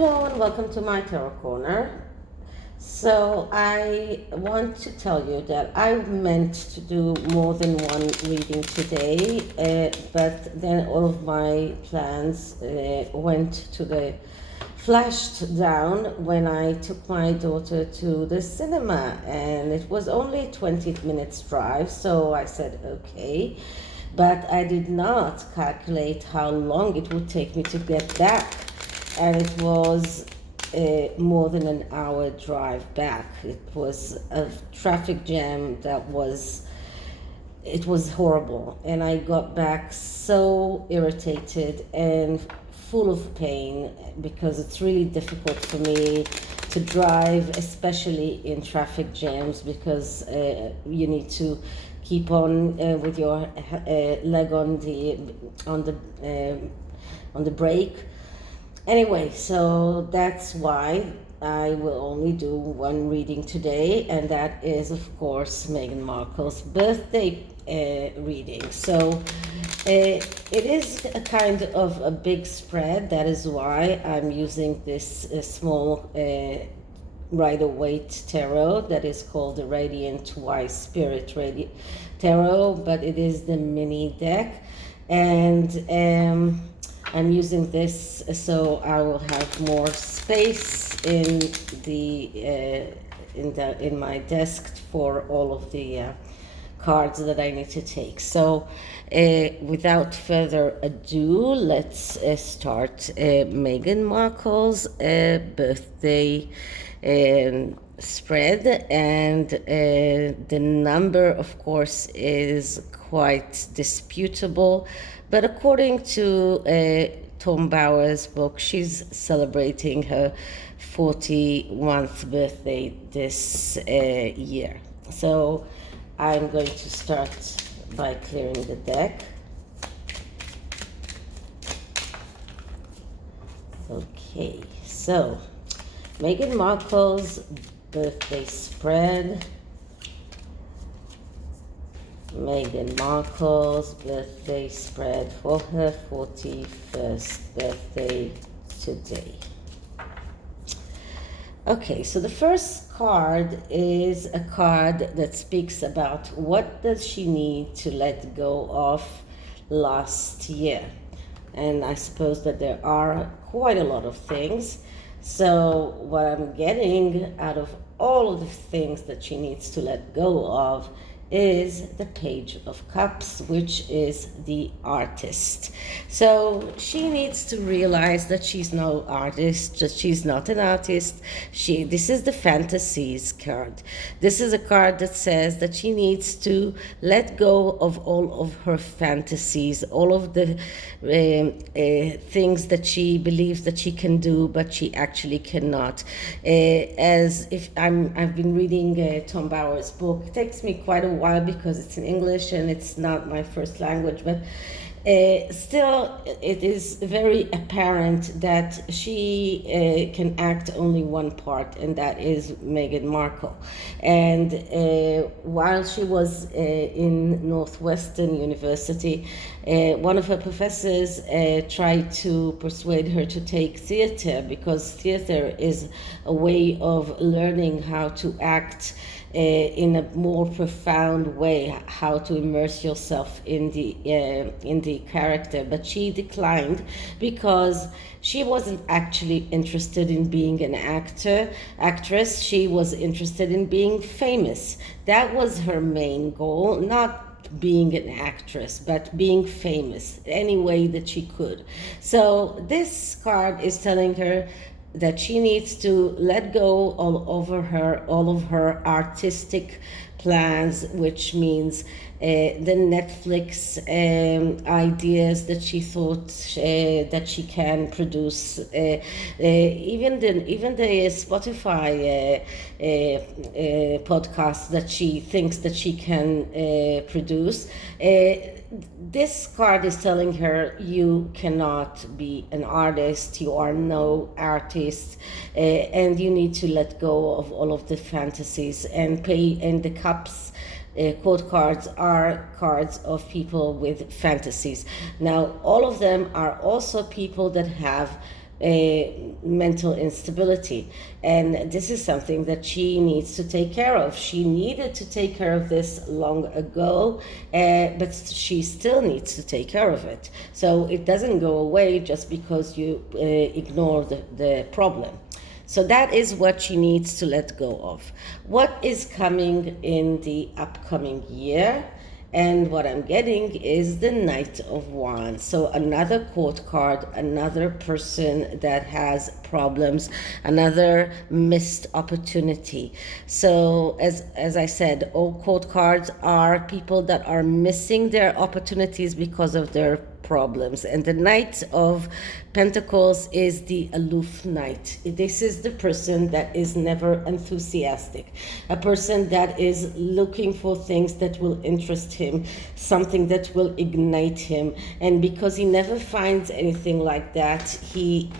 Hello and welcome to my Tarot Corner. So I want to tell you that I meant to do more than one reading today, but then all of my plans went to the flashed down when I took my daughter to the cinema, and it was only 20 minutes drive, so I said okay, but I did not calculate how long it would take me to get back, and it was more than an hour drive back. It was a traffic jam it was horrible, and I got back so irritated and full of pain because it's really difficult for me to drive, especially in traffic jams, because you need to keep on with your leg on the brake. Anyway, so that's why I will only do one reading today, and that is, of course, Meghan Markle's birthday reading. So it is a kind of a big spread. That is why I'm using this small Rider-Waite tarot that is called the Radiant Wise Spirit Tarot, but it is the mini deck, and I'm using this so I will have more space in my desk for all of the cards that I need to take. So without further ado, let's start Meghan Markle's birthday spread, and the number, of course, is quite disputable, but according to Tom Bauer's book, she's celebrating her 41st birthday this year. So I'm going to start by clearing the deck. Okay, so Meghan Markle's birthday spread. Meghan Markle's birthday spread for her 41st birthday today. Okay, so the first card is a card that speaks about what does she need to let go of last year. And I suppose that there are quite a lot of things. So what I'm getting out of all of the things that she needs to let go of is the Page of Cups, which is the artist. So she needs to realize that she's no artist, that she's not an artist. This is the fantasies card. This is a card that says that she needs to let go of all of her fantasies, all of the things that she believes that she can do, but she actually cannot. I've been reading Tom Bauer's book. It takes me quite a while because it's in English and it's not my first language, but still it is very apparent that she can act only one part, and that is Meghan Markle. And while she was in Northwestern University, one of her professors tried to persuade her to take theater, because theater is a way of learning how to act in a more profound way, how to immerse yourself in the character. But she declined because she wasn't actually interested in being an actress. She was interested in being famous. That was her main goal, not being an actress, but being famous any way that she could. So this card is telling her that she needs to let go all of her artistic plans, which means the Netflix ideas that she thought that she can produce, even the Spotify podcast that she thinks that she can produce. This card is telling her you cannot be an artist, you are no artist, and you need to let go of all of the fantasies and the cups. Quote cards are cards of people with fantasies. Now, all of them are also people that have mental instability. And this is something that she needs to take care of. She needed to take care of this long ago, but she still needs to take care of it. So it doesn't go away just because you ignore the problem. So that is what she needs to let go of. What is coming in the upcoming year? And what I'm getting is the Knight of Wands. So another court card, another person that has problems, another missed opportunity. So as I said, all court cards are people that are missing their opportunities because of their problems. And the Knight of Pentacles is the aloof knight. This is the person that is never enthusiastic, a person that is looking for things that will interest him, something that will ignite him. And because he never finds anything like that, he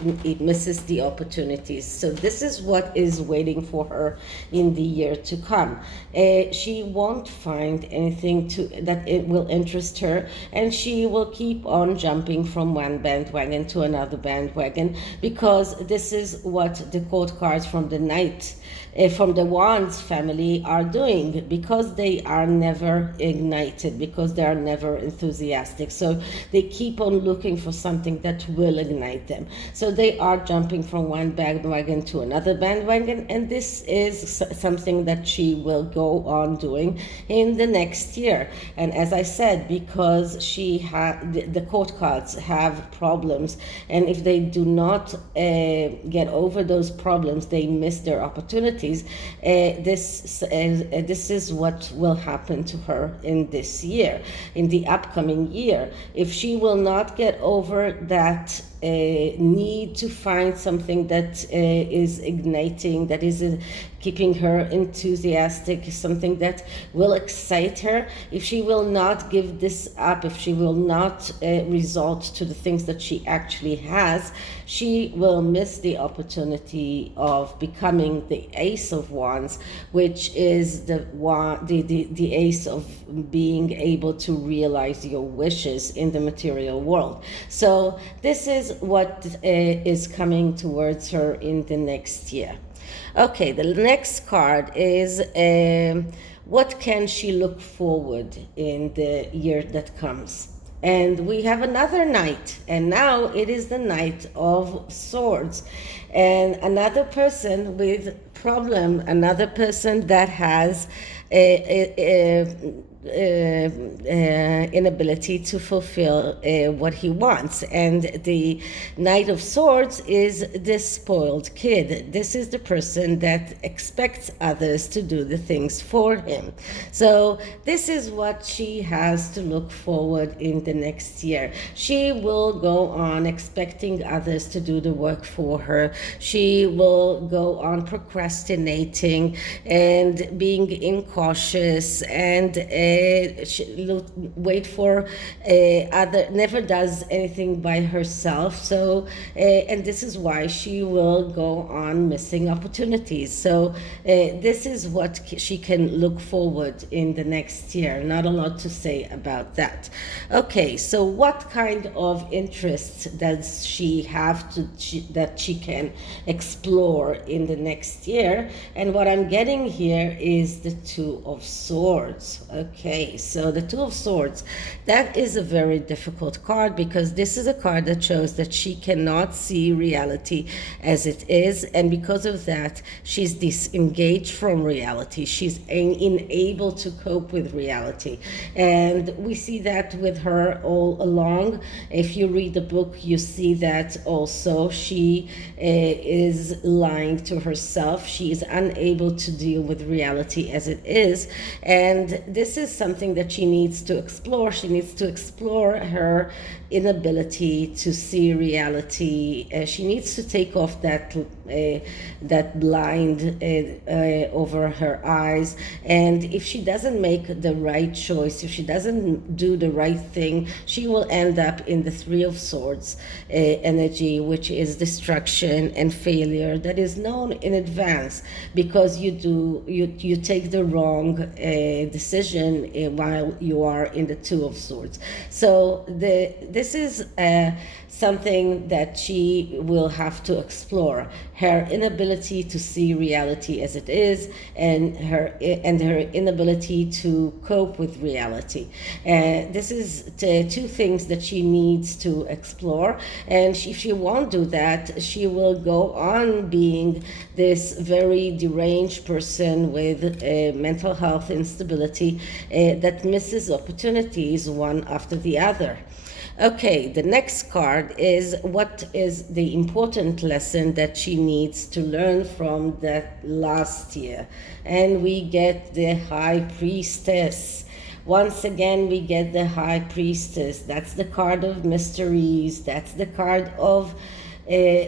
misses the opportunities. So this is what is waiting for her in the year to come. She won't find anything that it will interest her, and she will keep on jumping from one bandwagon to another bandwagon, because this is what the court cards from the Knight, from the Wands family are doing, because they are never ignited, because they are never enthusiastic. So they keep on looking for something that will ignite them. So they are jumping from one bandwagon to another bandwagon, and this is something that she will go on doing in the next year. And as I said, because she had the court cards have problems, and if they do not get over those problems, they miss their opportunities. This is what will happen to her in this year, in the upcoming year. If she will not get over that need to find something that is igniting, that is keeping her enthusiastic, something that will excite her, if she will not give this up, if she will not resort to the things that she actually has, she will miss the opportunity of becoming the Ace of Wands, which is the ace of being able to realize your wishes in the material world. So this is what is coming towards her in the next year. Okay, the next card is what can she look forward in the year that comes? And we have another knight, and now it is the Knight of Swords, and another person with problem, another person that has inability to fulfill what he wants. And the Knight of Swords is the spoiled kid. This is the person that expects others to do the things for him. So this is what she has to look forward in the next year. She will go on expecting others to do the work for her. She will go on procrastinating and being incautious and wait for never does anything by herself. So and this is why she will go on missing opportunities. So this is what she can look forward in the next year. Not a lot to say about that. Okay, so what kind of interests does she have that she can explore in the next year? And what I'm getting here is the Two of Swords. Okay, so the Two of Swords, that is a very difficult card, because this is a card that shows that she cannot see reality as it is, and because of that she's disengaged from reality. She's unable to cope with reality, and we see that with her all along. If you read the book, you see that also she is lying to herself. She is unable to deal with reality as it is, and this is something that she needs to explore. She needs to explore her inability to see reality. She needs to take off that blind over her eyes, and if she doesn't make the right choice, if she doesn't do the right thing, she will end up in the Three of Swords energy, which is destruction and failure that is known in advance, because you take the wrong decision while you are in the Two of Swords. So this is something that she will have to explore, her inability to see reality as it is, and her inability to cope with reality. This is the two things that she needs to explore, and if she won't do that, she will go on being this very deranged person with mental health instability that misses opportunities one after the other. Okay, the next card is what is the important lesson that she needs to learn from that last year. And we get the High Priestess. Once again, we get the High Priestess. That's the card of mysteries. That's the card of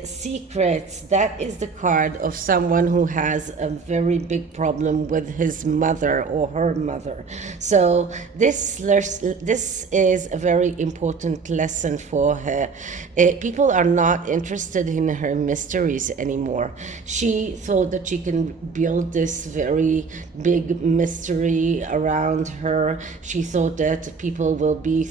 secrets. That is the card of someone who has a very big problem with his mother or her mother. So this is a very important lesson for her. People are not interested in her mysteries anymore. She thought that she can build this very big mystery around her. She thought that people will be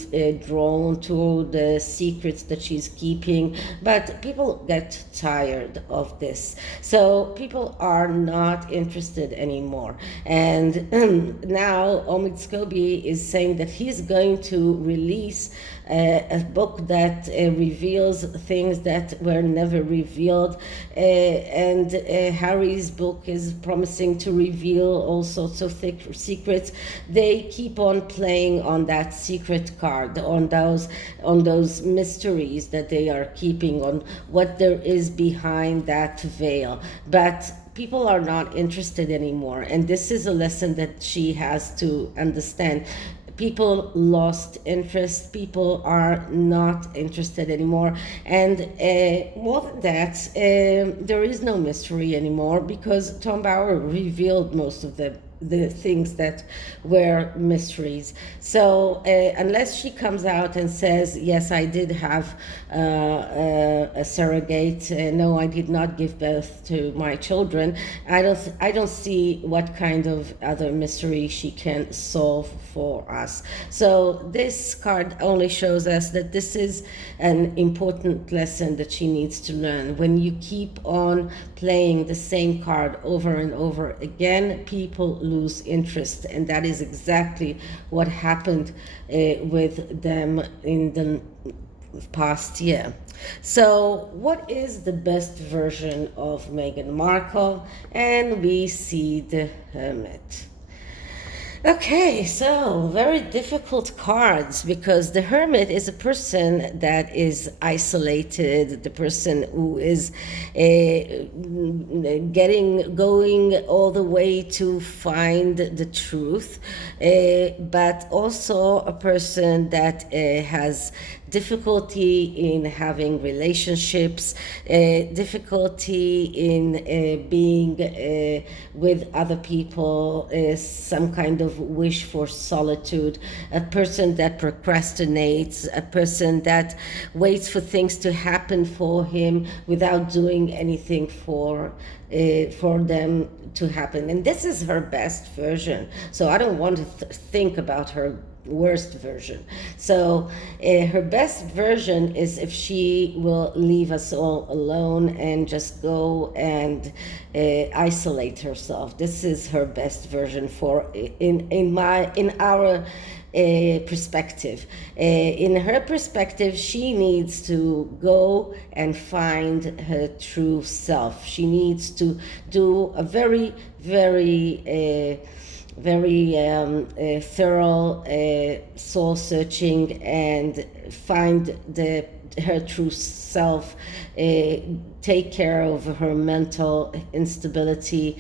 drawn to the secrets that she's keeping, but people get tired of this. So people are not interested anymore. And now Omid Scobie is saying that he's going to release a book that reveals things that were never revealed. And Harry's book is promising to reveal all sorts of secrets. They keep on playing on that secret card, on those mysteries that they are keeping, on what there is behind that veil. But people are not interested anymore, and this is a lesson that she has to understand. People lost interest. People are not interested anymore. And more than that, there is no mystery anymore, because Tom Bauer revealed most of the things that were mysteries. So unless she comes out and says, yes, I did have a surrogate, no, I did not give birth to my children, I don't see what kind of other mystery she can solve for us. So this card only shows us that this is an important lesson that she needs to learn. When you keep on playing the same card over and over again, people lose interest, and that is exactly what happened with them in the past year. So what is the best version of Meghan Markle? And we see the Hermit. Okay, so very difficult cards, because the Hermit is a person that is isolated, the person who is going all the way to find the truth, but also a person that has difficulty in having relationships, difficulty in being with other people, some kind of wish for solitude, a person that procrastinates, a person that waits for things to happen for him without doing anything for them to happen. And this is her best version. So I don't want to think about her worst version. So her best version is if she will leave us all alone and just go and isolate herself. This is her best version for in our perspective. In her perspective, she needs to go and find her true self. She needs to do a very, very thorough soul searching and find her true self, take care of her mental instability,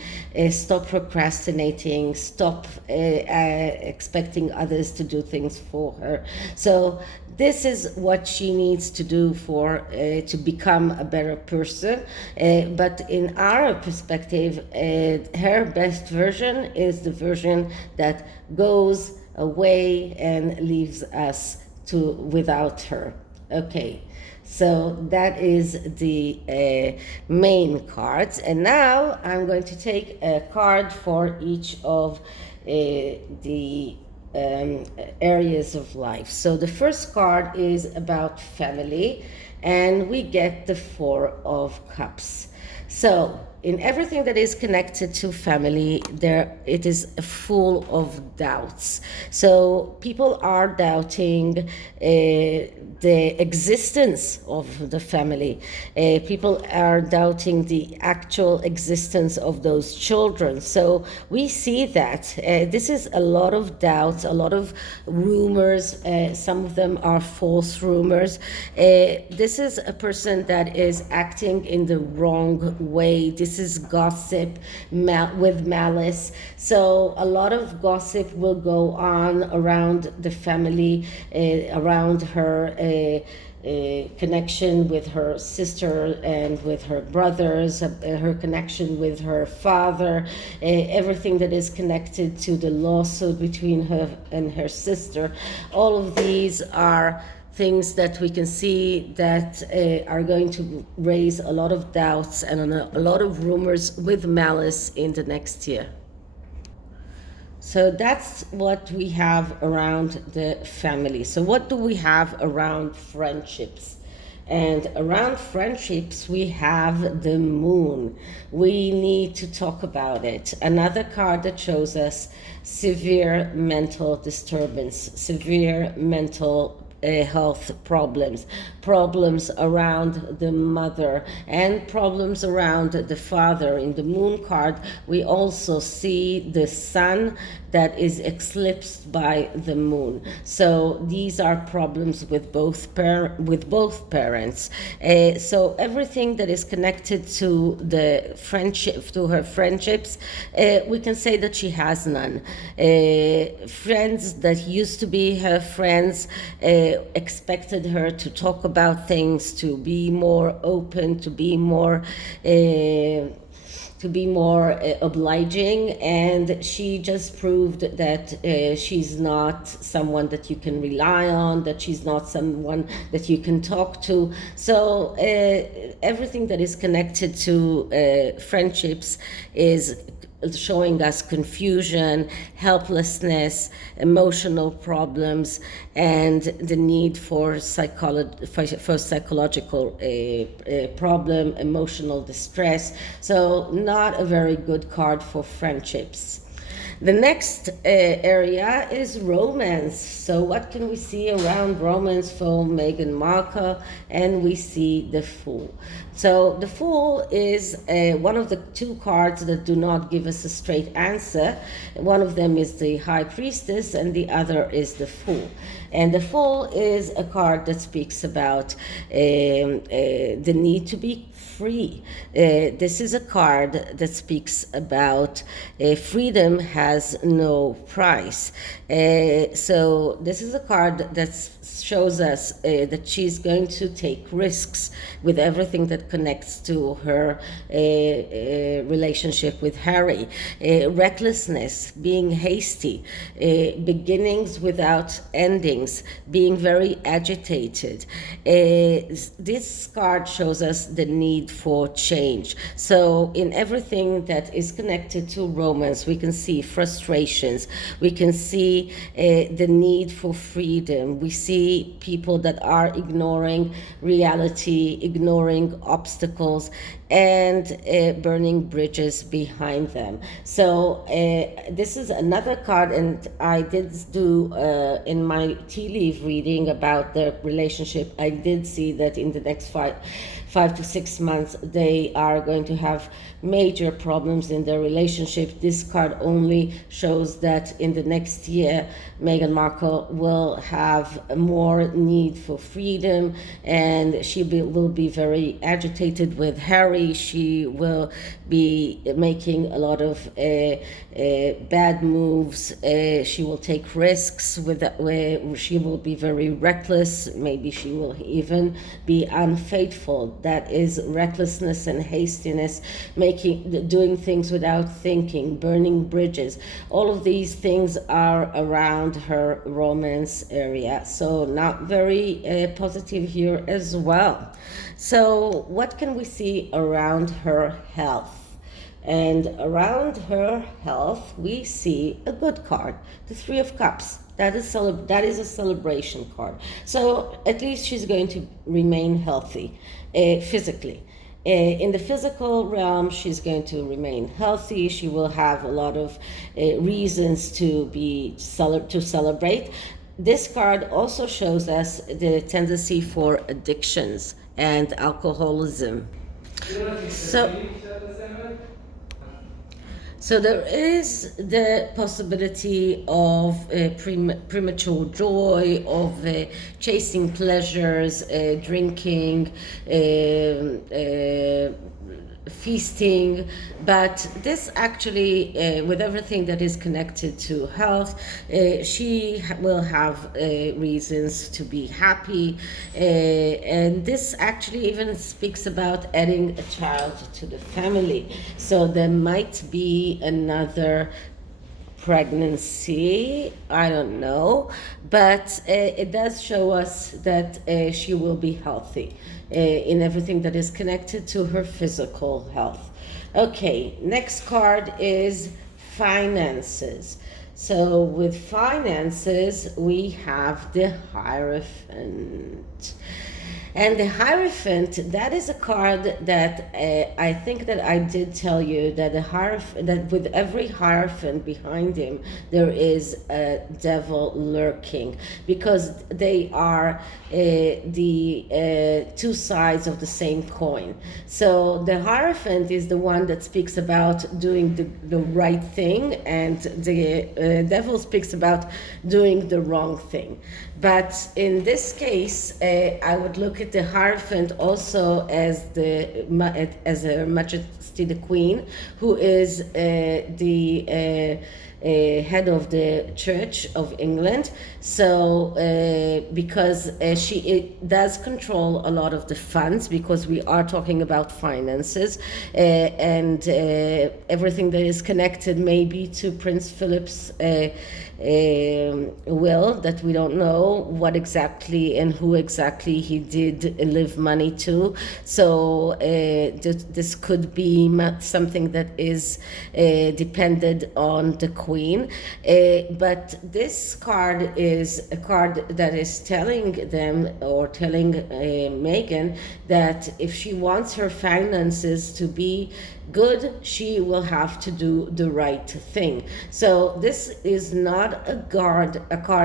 stop procrastinating, stop expecting others to do things for her. So this is what she needs to do for to become a better person. But in our perspective, her best version is the version that goes away and leaves us without her. Okay, so that is the main cards. And now I'm going to take a card for each of the areas of life. So the first card is about family, and we get the Four of Cups. So in everything that is connected to family, there it is full of doubts. So people are doubting the existence of the family. People are doubting the actual existence of those children. So we see that this is a lot of doubts, a lot of rumors. Some of them are false rumors. This is a person that is acting in the wrong way. This is gossip with malice. So a lot of gossip will go on around the family, around her connection with her sister and with her brothers, her connection with her father, everything that is connected to the lawsuit between her and her sister. All of these are things that we can see that are going to raise a lot of doubts and a lot of rumors with malice in the next year. So that's what we have around the family. So what do we have around friendships? And around friendships, we have the moon. We need to talk about it. Another card that shows us severe mental disturbance, severe mental health problems, problems around the mother, and problems around the father. In the moon card, we also see the sun that is eclipsed by the moon. So these are problems with both parents. So everything that is connected to the friendship, to her friendships, we can say that she has none. Friends that used to be her friends expected her to talk about things, to be more open, to be more obliging, and she just proved that she's not someone that you can rely on, that she's not someone that you can talk to. So everything that is connected to friendships is showing us confusion, helplessness, emotional problems, and the need for psychological problem, emotional distress. So not a very good card for friendships. The next area is romance. So what can we see around romance for Meghan Markle? And we see the Fool. So the Fool is one of the two cards that do not give us a straight answer. One of them is the High Priestess and the other is the Fool. And the Fool is a card that speaks about the need to be free. This is a card that speaks about freedom has no price. So this is a card that shows us that she's going to take risks with everything that connects to her relationship with Harry. Recklessness, being hasty, beginnings without endings, being very agitated. This card shows us the need for change. So in everything that is connected to romance, we can see frustrations, we can see the need for freedom, we see people that are ignoring reality, ignoring obstacles, and burning bridges behind them. So this is another card, and I did do in my tea leaf reading about the relationship, I did see that in the next 5 to 6 months they are going to have major problems in their relationship. This card only shows that in the next year Meghan Markle will have more need for freedom, and she will be very agitated with Harry. She will be making a lot of bad moves. She will take risks with she will be very reckless. Maybe she will even be unfaithful. That is recklessness and hastiness, doing things without thinking, burning bridges. All of these things are around her romance area. So not very positive here as well. So what can we see around her health? And around her health, we see a good card, the Three of Cups. That is a celebration card. So at least she's going to remain healthy physically. In the physical realm, she's going to remain healthy. She will have a lot of reasons to celebrate. This card also shows us the tendency for addictions and alcoholism. So there is the possibility of premature joy, of chasing pleasures, drinking, feasting, but this actually, with everything that is connected to health, she will have reasons to be happy, and this actually even speaks about adding a child to the family. So there might be another pregnancy, I don't know, but it does show us that she will be healthy in everything that is connected to her physical health. Okay, next card is finances. So with finances, we have the Hierophant. And the Hierophant, that is a card that I think that I did tell you that that with every Hierophant behind him, there is a devil lurking, because they are the two sides of the same coin. So the Hierophant is the one that speaks about doing the right thing, and the devil speaks about doing the wrong thing. But in this case, I would look at the Hierophant also as Her Majesty the Queen, who is the head of the Church of England. So because it does control a lot of the funds, because we are talking about finances, and everything that is connected maybe to Prince Philip's will, that we don't know what exactly and who exactly he did leave money to. So this could be something that is dependent on the Queen. But this card is a card that is telling them, or telling Meghan, that if she wants her finances to be good, she will have to do the right thing. So this is not a card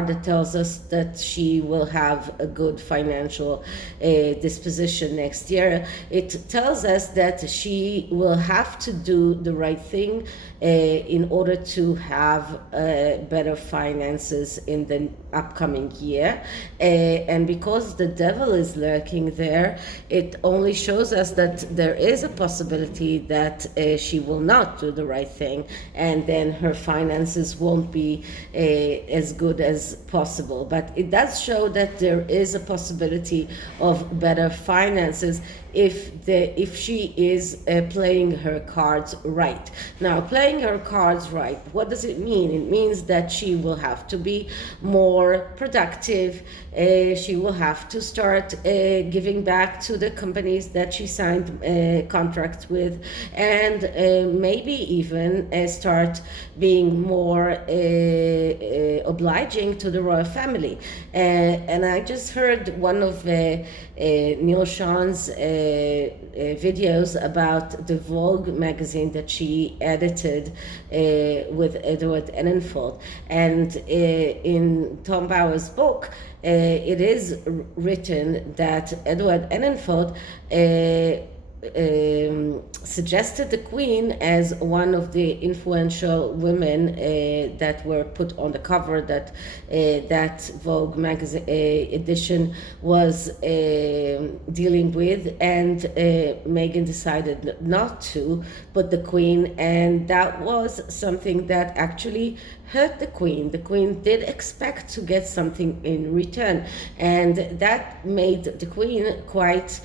that tells us that she will have a good financial disposition next year. It tells us that she will have to do the right thing in order to have better finances in the upcoming year. And because the devil is lurking there, it only shows us that there is a possibility that she will not do the right thing, and then her finances won't be as good as possible. But it does show that there is a possibility of better finances if she is playing her cards right. Now, playing her cards right, what does it mean? It means that she will have to be more productive. She will have to start giving back to the companies that she signed contracts with, and maybe even start being more obliging to the royal family. And I just heard one of Neil Sean's videos about the Vogue magazine that she edited with Edward Enninful. And in Tom Bauer's book, it is written that Edward Enninful suggested the Queen as one of the influential women that were put on the cover that that Vogue magazine edition was dealing with, and Meghan decided not to put the Queen, and that was something that actually hurt the Queen. The Queen did expect to get something in return, and that made the Queen quite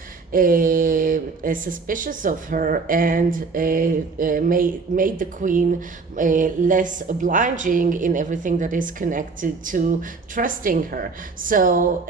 suspicious of her, and made the Queen less obliging in everything that is connected to trusting her. So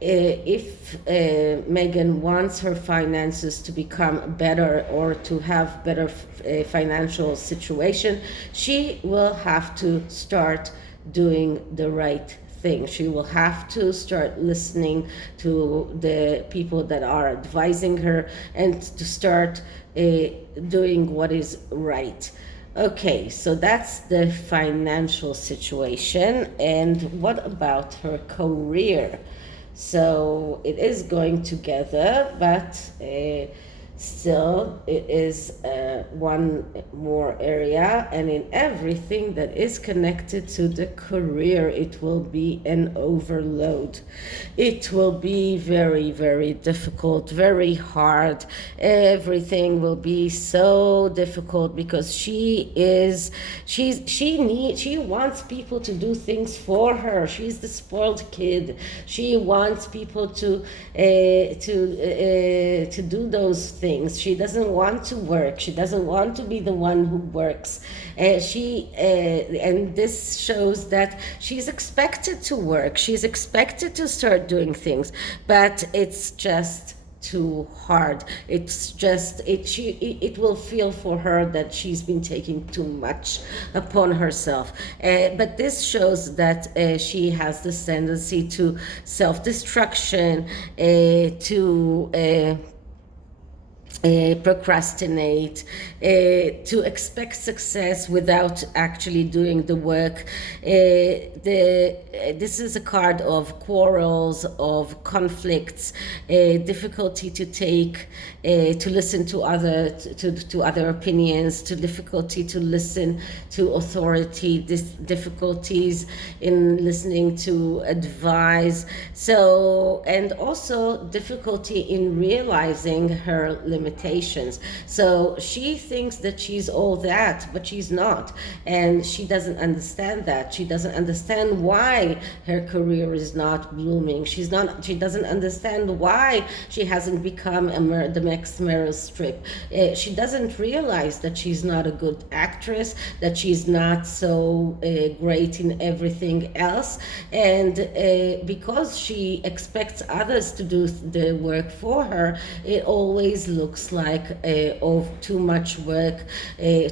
if Meghan wants her finances to become better or to have better financial situation, she will have to start doing the right thing. She will have to start listening to the people that are advising her and to start doing what is right. Okay, so that's the financial situation. And what about her career? So it is going together, but still it is one more area, and in everything that is connected to the career, it will be an overload. It will be very, very difficult, very hard. Everything will be so difficult because she wants people to do things for her. She's the spoiled kid. She wants people to do those things. She doesn't want to work. She doesn't want to be the one who works. And this shows that she's expected to work. She's expected to start doing things, but it's just too hard. It's just it will feel for her that she's been taking too much upon herself. But this shows that she has this tendency to self-destruction, to procrastinate, to expect success without actually doing the work. This is a card of quarrels, of conflicts, difficulty to listen to other opinions, to difficulty to listen to authority, difficulties in listening to advice. So, and also difficulty in realizing her limitations. So she thinks that she's all that, but she's not. And she doesn't understand that. She doesn't understand why her career is not blooming. She doesn't understand why she hasn't become the next Meryl Streep. She doesn't realize that she's not a good actress, that she's not so great in everything else. And because she expects others to do the work for her, it always looks like too much work,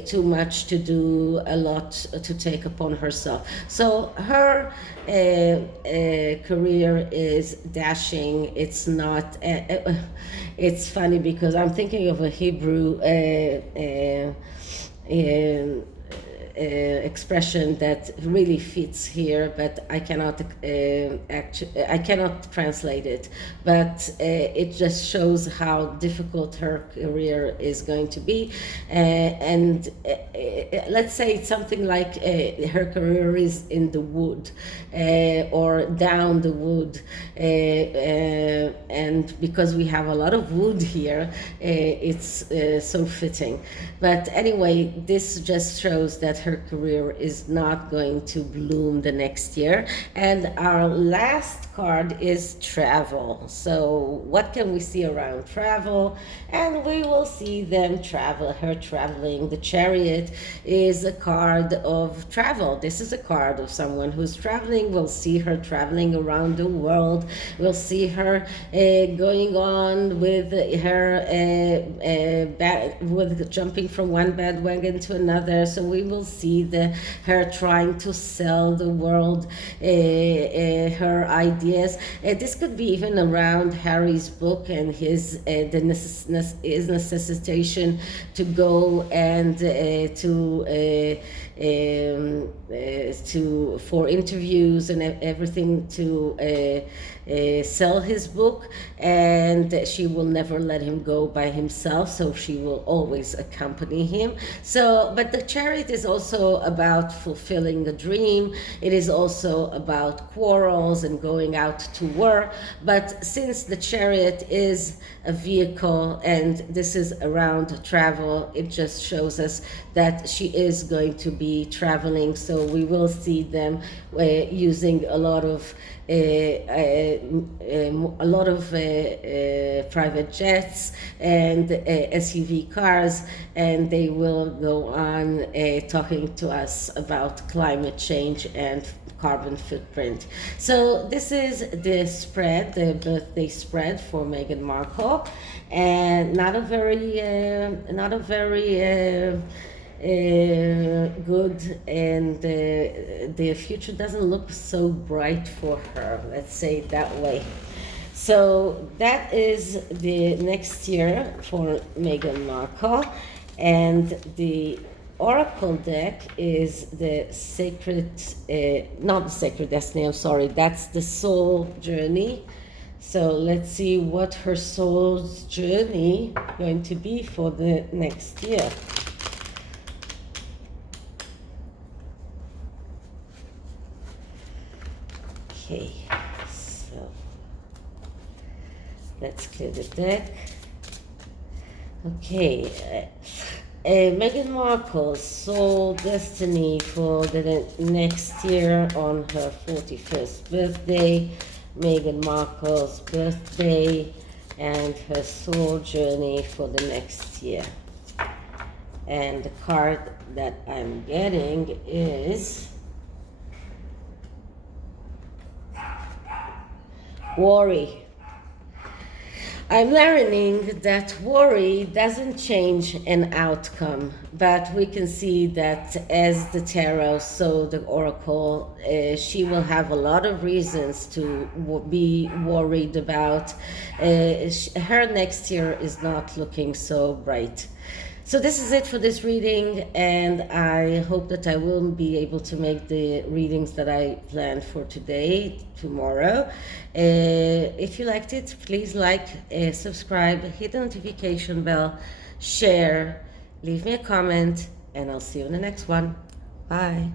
too much to do, a lot to take upon herself. So her career is dashing. It's not. It's funny because I'm thinking of a Hebrew expression that really fits here, but I cannot I cannot translate it. But it just shows how difficult her career is going to be. And let's say it's something like her career is in the wood, or down the wood, and because we have a lot of wood here, it's so fitting. But anyway, this just shows that her career is not going to bloom the next year. And our last card is travel. So what can we see around travel? And we will see them travel, her traveling. The Chariot is a card of travel. This is a card of someone who's traveling. We'll see her traveling around the world. We'll see her going on with her with jumping from one bandwagon to another. So we will see her trying to sell the world her ideas. This could be even around Harry's book and his necessitation to go and for interviews and everything to sell his book, and she will never let him go by himself, so she will always accompany him. So, but the Chariot is also about fulfilling a dream. It is also about quarrels and going out to war. But since the Chariot is a vehicle and this is around travel, it just shows us that she is going to be traveling. So we will see them using a lot of private jets and SUV cars, and they will go on talking to us about climate change and carbon footprint. So this is the spread, the birthday spread for Meghan Markle, and not a very good, and the future doesn't look so bright for her, let's say it that way. So that is the next year for Meghan Markle, and the Oracle deck is the sacred, not the sacred destiny, I'm sorry, that's the soul journey. So let's see what her soul's journey going to be for the next year. Okay, so let's clear the deck. Okay, Meghan Markle's soul destiny for the next year on her 41st birthday, Meghan Markle's birthday, and her soul journey for the next year. And the card that I'm getting is worry. I'm learning that worry doesn't change an outcome, but we can see that as the tarot, so the oracle, she will have a lot of reasons to be worried about. Her next year is not looking so bright. So this is it for this reading, and I hope that I will be able to make the readings that I planned for today, tomorrow. If you liked it, please like, subscribe, hit the notification bell, share, leave me a comment, and I'll see you in the next one. Bye.